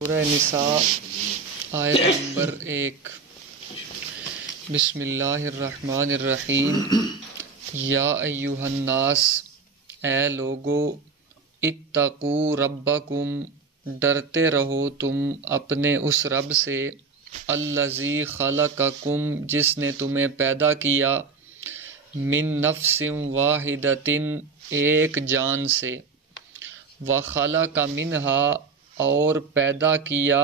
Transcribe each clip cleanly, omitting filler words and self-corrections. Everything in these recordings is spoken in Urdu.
سورہ نساء آیت نمبر 1۔ بسم اللہ الرحمن الرحیم۔ یا ایہا الناس، اے لوگو، اتقو ربکم، ڈرتے رہو تم اپنے اس رب سے، الذی خلقکم، جس نے تمہیں پیدا کیا، من نفس واحدۃ، ایک جان سے، وخلق منہا، اور پیدا کیا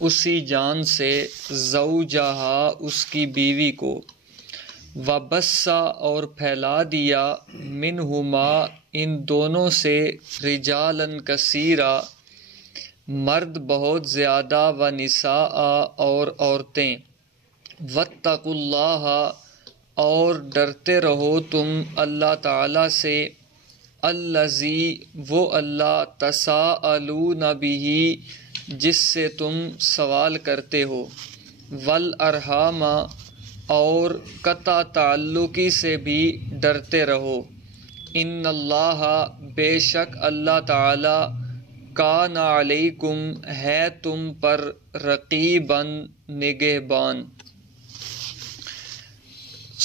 اسی جان سے، زوجہا، اس کی بیوی کو، وبث، اور پھیلا دیا، منہما، ان دونوں سے، رجالا کثیرا، مرد بہت زیادہ، ونساء، اور عورتیں، واتقوا اللہ، اور ڈرتے رہو تم اللہ تعالی سے، الذی، وہ اللہ، تساءلون بہ، جس سے تم سوال کرتے ہو، والارحام، اور قطع تعلقی سے بھی ڈرتے رہو، ان اللہ، بے شک اللہ تعالی، کان علیکم، ہے تم پر، رقیباً، نگہبان۔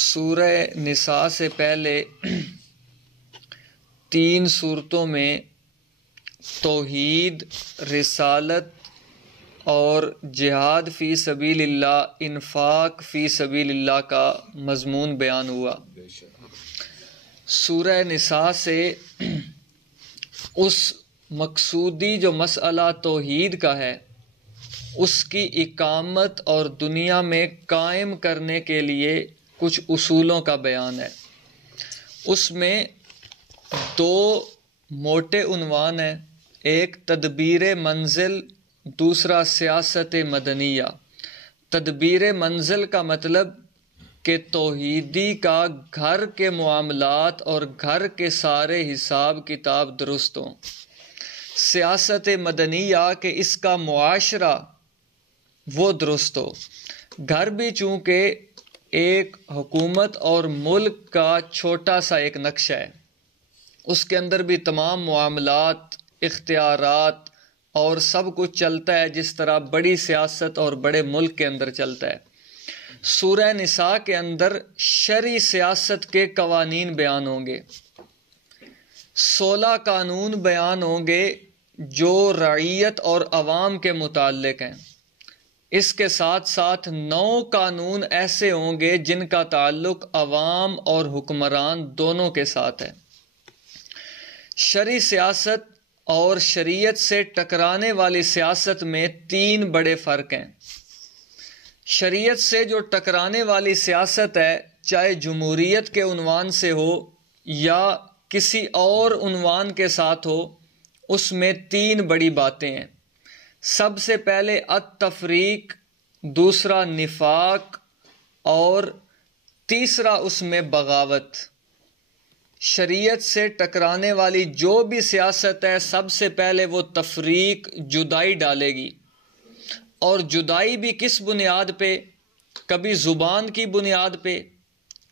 سورہ نساء سے پہلے 3 صورتوں میں توحید، رسالت اور جہاد فی سبیل اللہ، انفاق فی سبیل اللہ کا مضمون بیان ہوا۔ سورہ نساء سے اس مقصودی جو مسئلہ توحید کا ہے، اس کی اقامت اور دنیا میں قائم کرنے کے لیے کچھ اصولوں کا بیان ہے۔ اس میں 2 موٹے عنوان ہیں، ایک تدبیر منزل، دوسرا سیاست مدنیہ۔ تدبیر منزل کا مطلب کہ توحیدی کا گھر کے معاملات اور گھر کے سارے حساب کتاب درست ہوں۔ سیاست مدنیہ کہ اس کا معاشرہ وہ درست ہو۔ گھر بھی چونکہ ایک حکومت اور ملک کا چھوٹا سا ایک نقشہ ہے، اس کے اندر بھی تمام معاملات، اختیارات اور سب کچھ چلتا ہے جس طرح بڑی سیاست اور بڑے ملک کے اندر چلتا ہے۔ سورہ نساء کے اندر شرعی سیاست کے قوانین بیان ہوں گے، 16 قانون بیان ہوں گے جو رعیت اور عوام کے متعلق ہیں۔ اس کے ساتھ ساتھ 9 قانون ایسے ہوں گے جن کا تعلق عوام اور حکمران دونوں کے ساتھ ہے۔ شرعی سیاست اور شریعت سے ٹکرانے والی سیاست میں 3 بڑے فرق ہیں۔ شریعت سے جو ٹکرانے والی سیاست ہے، چاہے جمہوریت کے عنوان سے ہو یا کسی اور عنوان کے ساتھ ہو، اس میں 3 بڑی باتیں ہیں۔ سب سے پہلے التفریق، دوسرا نفاق، اور تیسرا اس میں بغاوت۔ شریعت سے ٹکرانے والی جو بھی سیاست ہے، سب سے پہلے وہ تفریق، جدائی ڈالے گی، اور جدائی بھی کس بنیاد پہ؟ کبھی زبان کی بنیاد پہ،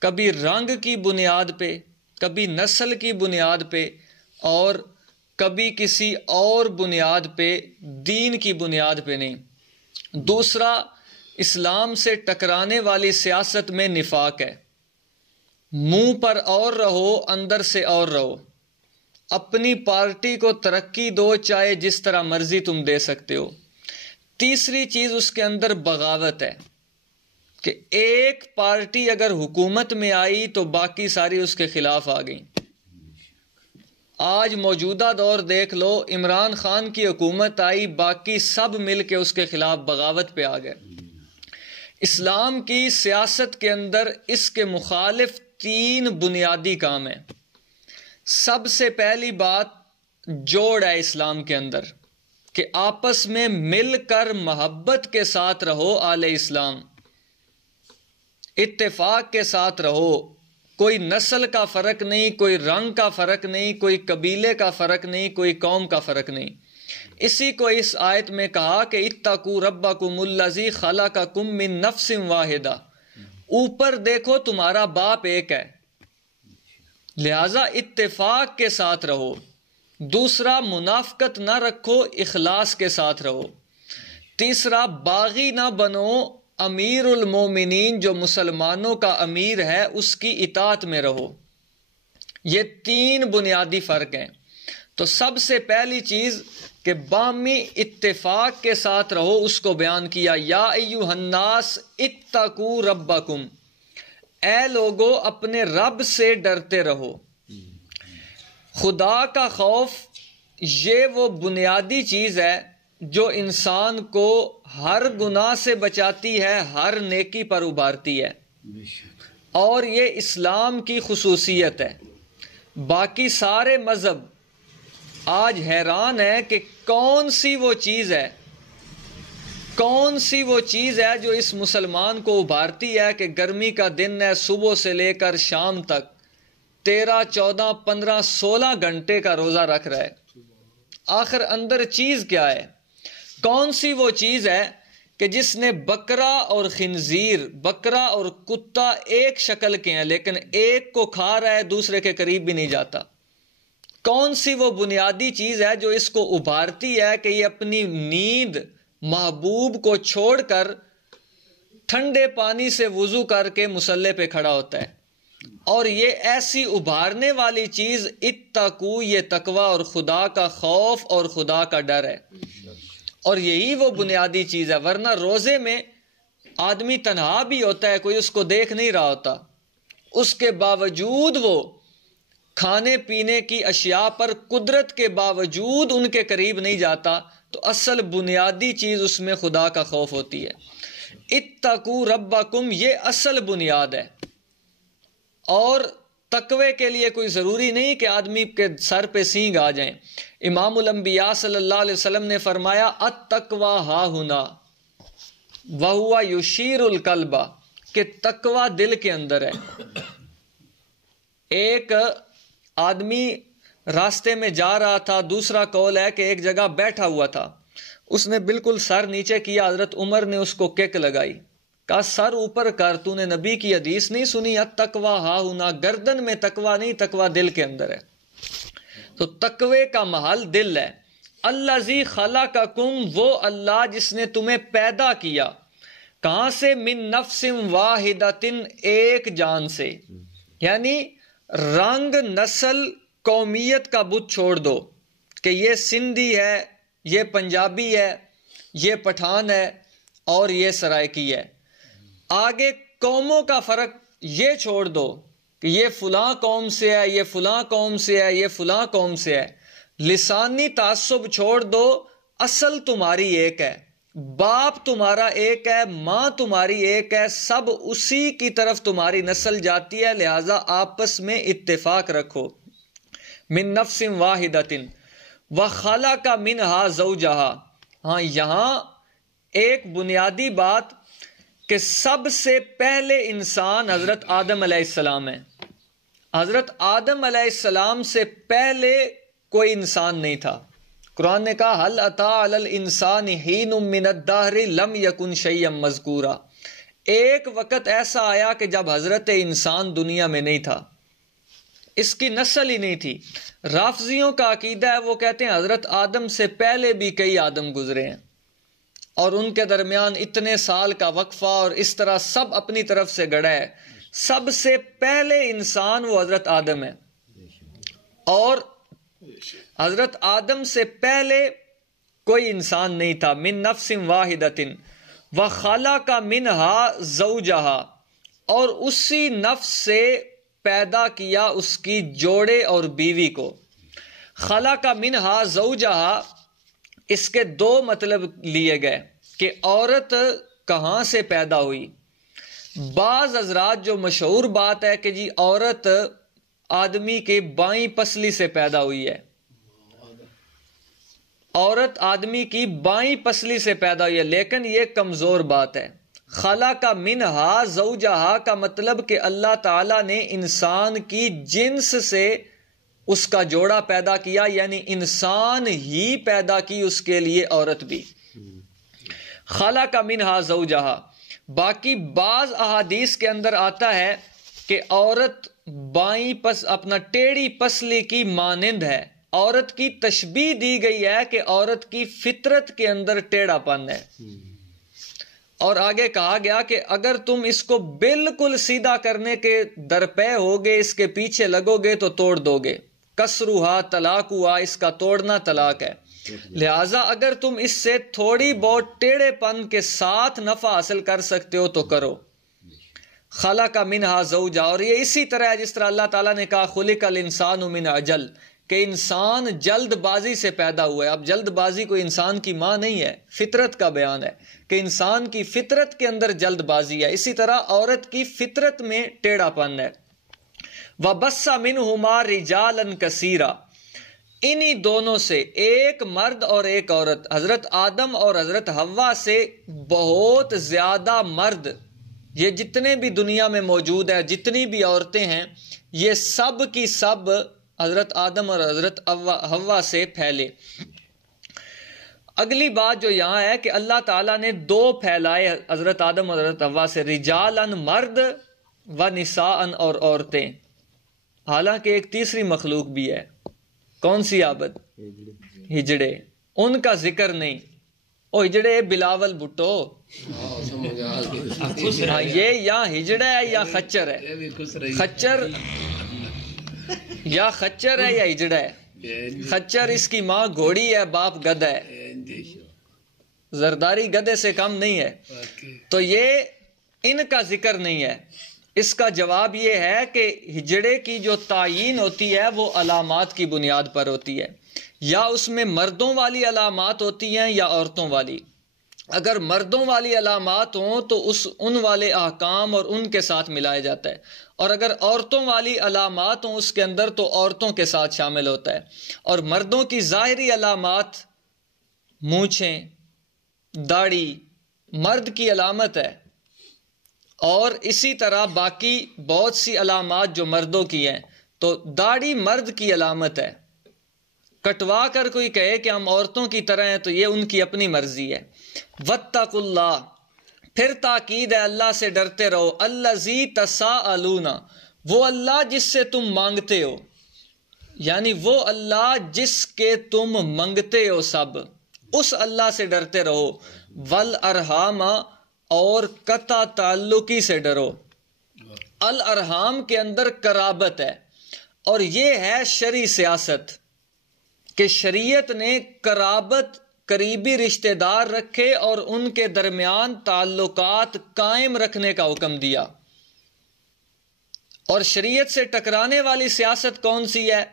کبھی رنگ کی بنیاد پہ، کبھی نسل کی بنیاد پہ، اور کبھی کسی اور بنیاد پہ، دین کی بنیاد پہ نہیں۔ دوسرا، اسلام سے ٹکرانے والی سیاست میں نفاق ہے۔ منہ پر اور رہو، اندر سے اور رہو۔ اپنی پارٹی کو ترقی دو، چاہے جس طرح مرضی تم دے سکتے ہو۔ تیسری چیز اس کے اندر بغاوت ہے کہ ایک پارٹی اگر حکومت میں آئی تو باقی ساری اس کے خلاف آ گئیں۔ آج موجودہ دور دیکھ لو، عمران خان کی حکومت آئی، باقی سب مل کے اس کے خلاف بغاوت پہ آ گئے۔ اسلام کی سیاست کے اندر اس کے مخالف 3 بنیادی کام ہیں۔ سب سے پہلی بات جوڑ ہے اسلام کے اندر کہ آپس میں مل کر محبت کے ساتھ رہو، اہل اسلام اتفاق کے ساتھ رہو، کوئی نسل کا فرق نہیں، کوئی رنگ کا فرق نہیں، کوئی قبیلے کا فرق نہیں، کوئی قوم کا فرق نہیں۔ اسی کو اس آیت میں کہا کہ اتقوا ربکم الذی خلقکم من نفس واحدہ۔ اوپر دیکھو، تمہارا باپ ایک ہے، لہذا اتفاق کے ساتھ رہو۔ دوسرا، منافقت نہ رکھو، اخلاص کے ساتھ رہو۔ تیسرا باغی نہ بنو، امیر المومنین جو مسلمانوں کا امیر ہے اس کی اطاعت میں رہو۔ یہ 3 بنیادی فرق ہیں۔ تو سب سے پہلی چیز کہ باہمی اتفاق کے ساتھ رہو، اس کو بیان کیا، یا ایھا الناس اتقوا ربکم، اے لوگو اپنے رب سے ڈرتے رہو۔ خدا کا خوف یہ وہ بنیادی چیز ہے جو انسان کو ہر گناہ سے بچاتی ہے، ہر نیکی پر ابھارتی ہے، اور یہ اسلام کی خصوصیت ہے۔ باقی سارے مذہب آج حیران ہے کہ کون سی وہ چیز ہے جو اس مسلمان کو ابھارتی ہے کہ گرمی کا دن ہے، صبح سے لے کر شام تک 13، 14، 15، 16 گھنٹے کا روزہ رکھ رہا ہے۔ آخر اندر چیز کیا ہے؟ کون سی وہ چیز ہے کہ جس نے بکرا اور خنزیر، بکرا اور کتا ایک شکل کے ہیں لیکن ایک کو کھا رہا ہے، دوسرے کے قریب بھی نہیں جاتا؟ کون سی وہ بنیادی چیز ہے جو اس کو ابھارتی ہے کہ یہ اپنی نیند محبوب کو چھوڑ کر ٹھنڈے پانی سے وضو کر کے مصلی پہ کھڑا ہوتا ہے؟ اور یہ ایسی ابھارنے والی چیز اتقوا، یہ تقوی اور خدا کا خوف اور خدا کا ڈر ہے، اور یہی وہ بنیادی چیز ہے۔ ورنہ روزے میں آدمی تنہا بھی ہوتا ہے، کوئی اس کو دیکھ نہیں رہا ہوتا، اس کے باوجود وہ کھانے پینے کی اشیاء پر قدرت کے باوجود ان کے قریب نہیں جاتا، تو اصل بنیادی چیز اس میں خدا کا خوف ہوتی ہے۔ اتقوا ربکم، یہ اصل بنیاد ہے۔ اور تقوی کے لیے کوئی ضروری نہیں کہ آدمی کے سر پہ سینگ آ جائیں۔ امام الانبیاء صلی اللہ علیہ وسلم نے فرمایا التقوی ہا ہنا وہو یشیر القلب، کہ تقوی دل کے اندر ہے۔ ایک آدمی راستے میں جا رہا تھا، دوسرا قول ہے کہ ایک جگہ بیٹھا ہوا تھا، اس نے بالکل سر نیچے کیا، حضرت عمر نے اس کو کک لگائی، کہا سر اوپر کر، تو نے نبی کی حدیث نہیں سنی التقوی ہا ہنا؟ گردن میں تقوی نہیں، تقوی دل کے اندر ہے۔ تو تقوی کا محل دل ہے۔ الذی خلقکم، وہ اللہ جس نے تمہیں پیدا کیا، کہاں سے؟ من نفس واحدۃ، ایک جان سے۔ یعنی رنگ، نسل، قومیت کا بت چھوڑ دو کہ یہ سندھی ہے، یہ پنجابی ہے، یہ پٹھان ہے اور یہ سرائکی ہے۔ آگے قوموں کا فرق یہ چھوڑ دو کہ یہ فلاں قوم سے ہے، یہ فلاں قوم سے ہے، یہ فلاں قوم سے ہے۔ لسانی تعصب چھوڑ دو، اصل تمہاری ایک ہے، باپ تمہارا ایک ہے، ماں تمہاری ایک ہے، سب اسی کی طرف تمہاری نسل جاتی ہے، لہذا آپس میں اتفاق رکھو۔ من نفس واحدۃ وخلق منہا زوجہا، ہاں یہاں ایک بنیادی بات کہ سب سے پہلے انسان حضرت آدم علیہ السلام ہے۔ حضرت آدم علیہ السلام سے پہلے کوئی انسان نہیں تھا۔ قرآن نے کہا هل اتى على الانسان حین من الدہر لم یکن شیئا مذکورا، ایک وقت ایسا آیا کہ جب حضرت انسان دنیا میں نہیں تھا، اس کی نسل ہی نہیں تھی۔ رافضیوں کا عقیدہ ہے، وہ کہتے ہیں حضرت آدم سے پہلے بھی کئی آدم گزرے ہیں اور ان کے درمیان اتنے سال کا وقفہ، اور اس طرح سب اپنی طرف سے گڑا ہے۔ سب سے پہلے انسان وہ حضرت آدم ہے، اور حضرت آدم سے پہلے کوئی انسان نہیں تھا۔ من نفس واحدۃ وخلق منہا زوجہا، اور اسی نفس سے پیدا کیا اس کی جوڑے اور بیوی کو۔ خلق منہا زوجہا، اس کے 2 مطلب لیے گئے کہ عورت کہاں سے پیدا ہوئی۔ بعض حضرات جو مشہور بات ہے کہ جی عورت آدمی کے بائیں پسلی سے پیدا ہوئی ہے، عورت آدمی کی بائیں پسلی سے پیدا ہوئی ہے، لیکن یہ کمزور بات ہے۔ خلق منہا زوجہا کا مطلب کہ اللہ تعالیٰ نے انسان کی جنس سے اس کا جوڑا پیدا کیا، یعنی انسان ہی پیدا کی اس کے لیے عورت بھی۔ خلق منہا زوجہا۔ باقی بعض احادیث کے اندر آتا ہے کہ عورت بائیں اپنا ٹیڑھی پسلی کی مانند ہے، عورت کی تشبیہ دی گئی ہے کہ عورت کی فطرت کے اندر ٹیڑھا پن ہے، اور آگے کہا گیا کہ اگر تم اس کو بالکل سیدھا کرنے کے درپے ہوگے، اس کے پیچھے لگو گے تو توڑ دو گے، کسروہا طلاق ہوا، اس کا توڑنا طلاق ہے، لہٰذا اگر تم اس سے تھوڑی بہت ٹیڑھے پن کے ساتھ نفع حاصل کر سکتے ہو تو کرو۔ خلق منہا زوجہا، اور یہ اسی طرح ہے جس طرح اللہ تعالیٰ نے کہا خلق الانسان من عجل، کہ انسان جلد بازی سے پیدا ہوا ہے۔ اب جلد بازی کوئی انسان کی ماں نہیں ہے، فطرت کا بیان ہے کہ انسان کی فطرت کے اندر جلد بازی ہے، اسی طرح عورت کی فطرت میں ٹیڑھا پن ہے۔ وَبَثَّ مِنْهُمَا رِجَالًا كَثِيرًا، انہی دونوں سے، ایک مرد اور ایک عورت، حضرت آدم اور حضرت حوا سے بہت زیادہ مرد، یہ جتنے بھی دنیا میں موجود ہیں، جتنی بھی عورتیں ہیں، یہ سب کی سب حضرت آدم اور حضرت حوا سے پھیلے۔ اگلی بات جو یہاں ہے کہ اللہ تعالیٰ نے دو پھیلائے حضرت آدم اور حضرت حوا سے، رجالن مرد و نساءن اور عورتیں، حالانکہ ایک تیسری مخلوق بھی ہے، کون سی عابد؟ ہجڑے، ان کا ذکر نہیں۔ او ہجڑے بلاول بھٹو، یہ یا ہجڑا ہے یا خچر ہے، خچر یا خچر ہے یا ہجڑا ہے۔ خچر اس کی ماں گھوڑی ہے، باپ گدھا ہے، زرداری گدھے سے کم نہیں ہے، تو یہ ان کا ذکر نہیں ہے۔ اس کا جواب یہ ہے کہ ہجڑے کی جو تعیین ہوتی ہے وہ علامات کی بنیاد پر ہوتی ہے، یا اس میں مردوں والی علامات ہوتی ہیں یا عورتوں والی۔ اگر مردوں والی علامات ہوں تو ان والے احکام اور ان کے ساتھ ملایا جاتا ہے، اور اگر عورتوں والی علامات ہوں اس کے اندر تو عورتوں کے ساتھ شامل ہوتا ہے۔ اور مردوں کی ظاہری علامات، مونچھیں، داڑھی مرد کی علامت ہے، اور اسی طرح باقی بہت سی علامات جو مردوں کی ہیں، تو داڑھی مرد کی علامت ہے۔ کٹوا کر کوئی کہے کہ ہم عورتوں کی طرح ہیں تو یہ ان کی اپنی مرضی ہے۔ واتقوا اللہ، پھر تاکید ہے اللہ سے ڈرتے رہو، الذی تساءلون، وہ اللہ جس سے تم مانگتے ہو، یعنی وہ اللہ جس کے تم منگتے ہو سب، اس اللہ سے ڈرتے رہو۔ والارحام، اور قطع تعلقی سے ڈرو۔ الارحام کے اندر قرابت ہے، اور یہ ہے شرعی سیاست کہ شریعت نے قرابت، قریبی رشتہ دار رکھے اور ان کے درمیان تعلقات قائم رکھنے کا حکم دیا۔ اور شریعت سے ٹکرانے والی سیاست کون سی ہے؟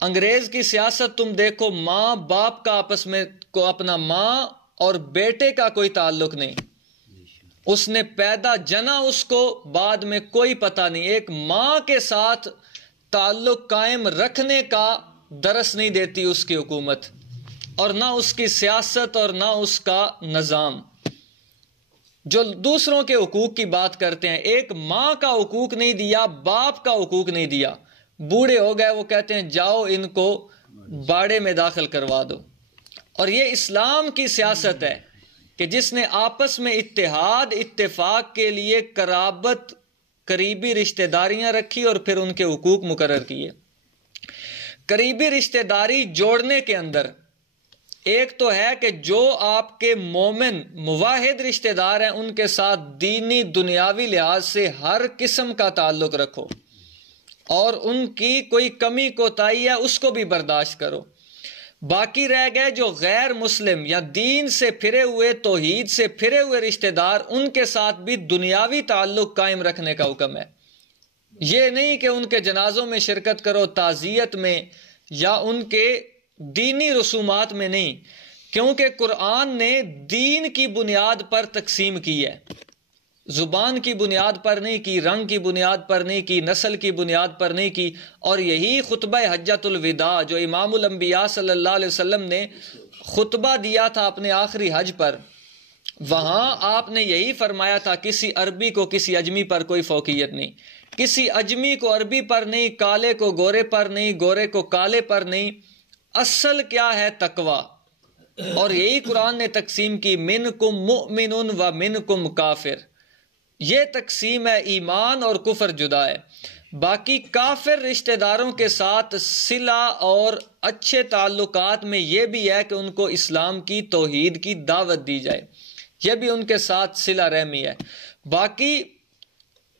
انگریز کی سیاست تم دیکھو، ماں باپ کا آپس میں کو اپنا ماں اور بیٹے کا کوئی تعلق نہیں، اس نے پیدا جنا اس کو، بعد میں کوئی پتہ نہیں، ایک ماں کے ساتھ تعلق قائم رکھنے کا درس نہیں دیتی اس کی حکومت، اور نہ اس کی سیاست اور نہ اس کا نظام۔ جو دوسروں کے حقوق کی بات کرتے ہیں، ایک ماں کا حقوق نہیں دیا، باپ کا حقوق نہیں دیا، بوڑھے ہو گئے وہ کہتے ہیں جاؤ ان کو باڑے میں داخل کروا دو۔ اور یہ اسلام کی سیاست ہے کہ جس نے آپس میں اتحاد اتفاق کے لیے قرابت، قریبی رشتہ داریاں رکھی اور پھر ان کے حقوق مقرر کیے۔ قریبی رشتہ داری جوڑنے کے اندر ایک تو ہے کہ جو آپ کے مومن موحد رشتہ دار ہیں ان کے ساتھ دینی دنیاوی لحاظ سے ہر قسم کا تعلق رکھو، اور ان کی کوئی کمی کوتاہی ہے اس کو بھی برداشت کرو۔ باقی رہ گئے جو غیر مسلم یا دین سے پھرے ہوئے، توحید سے پھرے ہوئے رشتہ دار، ان کے ساتھ بھی دنیاوی تعلق قائم رکھنے کا حکم ہے۔ یہ نہیں کہ ان کے جنازوں میں شرکت کرو، تعزیت میں یا ان کے دینی رسومات میں نہیں، کیونکہ قرآن نے دین کی بنیاد پر تقسیم کی ہے، زبان کی بنیاد پر نہیں کی، رنگ کی بنیاد پر نہیں کی، نسل کی بنیاد پر نہیں کی۔ اور یہی خطبہ حجۃ الوداع جو امام الانبیاء صلی اللہ علیہ وسلم نے خطبہ دیا تھا اپنے آخری حج پر، وہاں آپ نے یہی فرمایا تھا کسی عربی کو کسی اجمی پر کوئی فوقیت نہیں، کسی اجمی کو عربی پر نہیں، کالے کو گورے پر نہیں، گورے کو کالے پر نہیں۔ اصل کیا ہے؟ تقوی۔ اور یہی قرآن نے تقسیم کی، منکم مؤمن و منکم کافر، یہ تقسیم ہے، ایمان اور کفر جدا ہے۔ باقی کافر رشتہ داروں کے ساتھ صلہ اور اچھے تعلقات میں یہ بھی ہے کہ ان کو اسلام کی توحید کی دعوت دی جائے، یہ بھی ان کے ساتھ صلہ رحمی ہے۔ باقی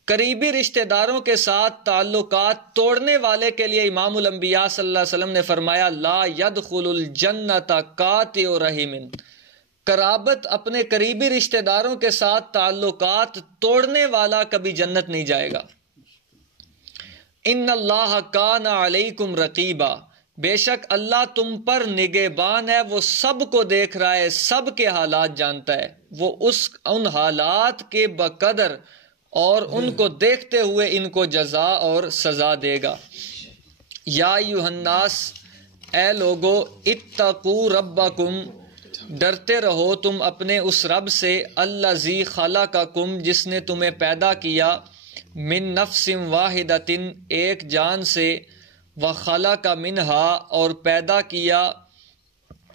قریبی رشتہ داروں کے ساتھ تعلقات توڑنے والے کے لیے امام الانبیاء صلی اللہ علیہ وسلم نے فرمایا لا يدخل الجنت قاطع رحم، قرابت اپنے قریبی رشتہ داروں کے ساتھ تعلقات توڑنے والا کبھی جنت نہیں جائے گا۔ ان اللہ کان علیکم رقیبا، بے شک اللہ تم پر نگہبان ہے، وہ سب کو دیکھ رہا ہے، سب کے حالات جانتا ہے، وہ ان حالات کے بقدر اور ان کو دیکھتے ہوئے ان کو جزا اور سزا دے گا۔ یا ایھا الناس، اے لوگو، اتقوا ربکم، ڈرتے رہو تم اپنے اس رب سے، الذی خلقکم، جس نے تمہیں پیدا کیا، من نفس واحدۃ، ایک جان سے، وخلق منہا، اور پیدا کیا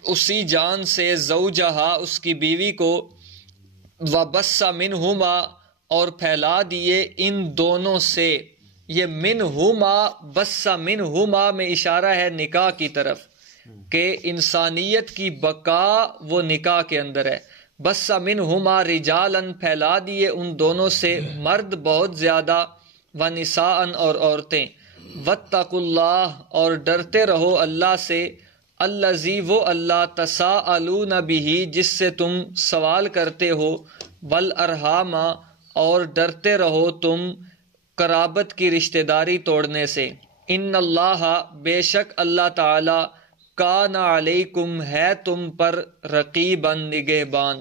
اسی جان سے، زوجہا، اس کی بیوی کو، وبث منہما، اور پھیلا دیے ان دونوں سے۔ یہ منہما، بث منہما میں اشارہ ہے نکاح کی طرف کہ انسانیت کی بقا وہ نکاح کے اندر ہے۔ بث منہما رجالا، پھیلا دیے ان دونوں سے مرد بہت زیادہ، ونساء، اور عورتیں۔ واتقوا اللہ، اور ڈرتے رہو اللہ سے، الذی، وہ اللہ، تساءلون بہ، جس سے تم سوال کرتے ہو، والارحام، اور ڈرتے رہو تم قرابت کی رشتہ داری توڑنے سے۔ ان اللہ، بے شک اللہ تعالی، کان علیکم، ہے تم پر، رقیبا، نگہبان۔